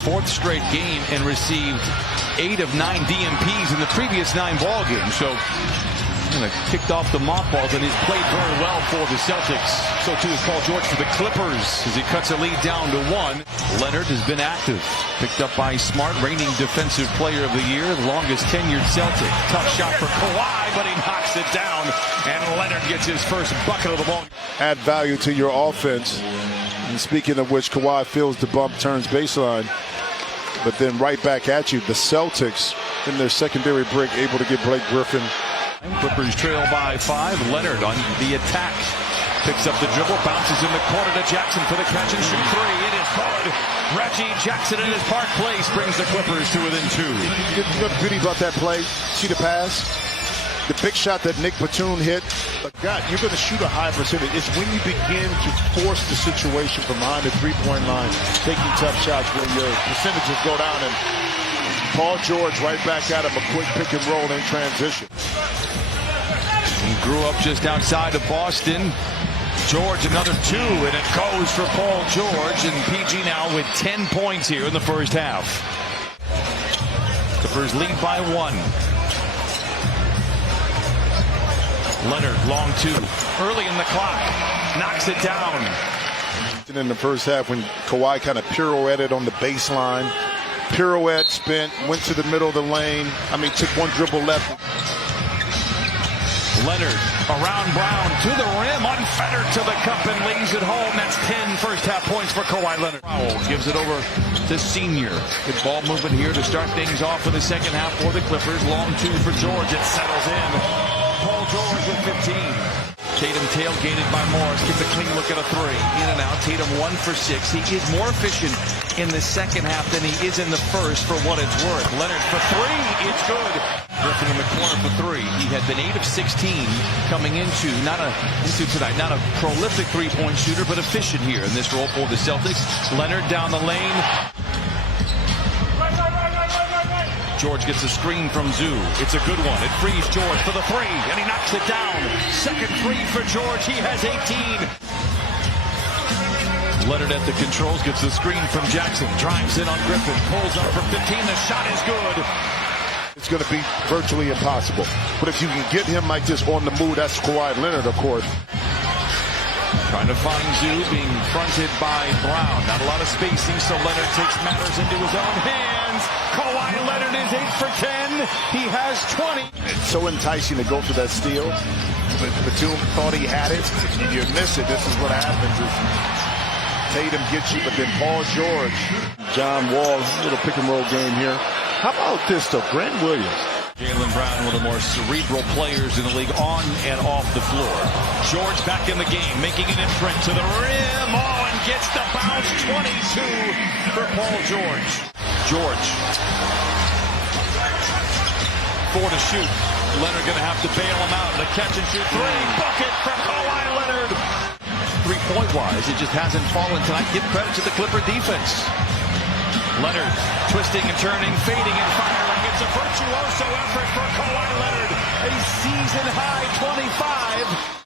Fourth straight game and received 8 of 9 DMPs in the previous 9 ball games. So kind of kicked off the mothballs, and he's played very well for the Celtics. So too is Paul George for the Clippers as he cuts a lead down to 1. Leonard has been active. Picked up by Smart, reigning defensive player of the year, the longest tenured Celtic. Tough shot for Kawhi, but he knocks it down, and Leonard gets his first bucket of the ball. Add value to your offense. And speaking of which, Kawhi feels the bump, turns baseline, but then right back at you. The Celtics in their secondary break able to get Blake Griffin. Clippers trail by 5. Leonard on the attack. Picks up the dribble, bounces in the corner to Jackson for the catch and shoot 3. It is good. Reggie Jackson in his Park Place brings the Clippers to within 2. You know the beauty about that play? See the pass? The big shot that Nick Batum hit. But God, you're going to shoot a high percentage. It's when you begin to force the situation from behind the three-point line, taking tough shots where your percentages go down. And Paul George right back at him, a quick pick and roll in transition. He grew up just outside of Boston. George another 2, and it goes for Paul George, and PG now with 10 points here in the first half. Clippers lead by 1. Leonard, long 2, early in the clock, knocks it down. In the first half, when Kawhi kind of pirouetted on the baseline, pirouette, spent, went to the middle of the lane. I mean, took one dribble left. Leonard around Brown to the rim, unfettered to the cup and leaves it home. That's 10 first half points for Kawhi Leonard. Powell gives it over to Senior. Good ball movement here to start things off for the second half for the Clippers. Long 2 for George. It settles in. Paul George with 15. Tatum tailgated by Morris. Gets a clean look at a 3. In and out. Tatum 1 for 6. He is more efficient in the second half than he is in the first for what it's worth. Leonard for 3. It's good. Griffin in the corner for 3. He had been 8 of 16 coming into tonight. Not a prolific three-point shooter, but efficient here in this role for the Celtics. Leonard down the lane. George gets a screen from Zoo. It's a good one. It frees George for the 3, and he knocks it down. Second 3 for George. He has 18. Leonard at the controls, gets the screen from Jackson. Drives in on Griffin. Pulls up for 15. The shot is good. It's going to be virtually impossible. But if you can get him like this on the move, that's Kawhi Leonard, of course. Trying to find Zoo, being fronted by Brown. Not a lot of spacing, so Leonard takes matters into his own hands. Kawhi Leonard is 8 for 10. He has 20. It's so enticing to go for that steal. But Batum thought he had it. If you miss it, this is what happens. Tatum gets you, but then Paul George. John Wall, little pick and roll game here. How about this, though? Grant Williams. Jaylen Brown, one of the more cerebral players in the league on and off the floor. George back in the game, making an imprint to the rim. Oh, and gets the bounce. 22 for Paul George. George. 4 to shoot. Leonard going to have to bail him out. The catch and shoot 3. Bucket for Kawhi Leonard. 3-point wise, it just hasn't fallen tonight. Give credit to the Clipper defense. Leonard twisting and turning, fading and firing. It's a virtuoso effort for Kawhi Leonard. A season high 25.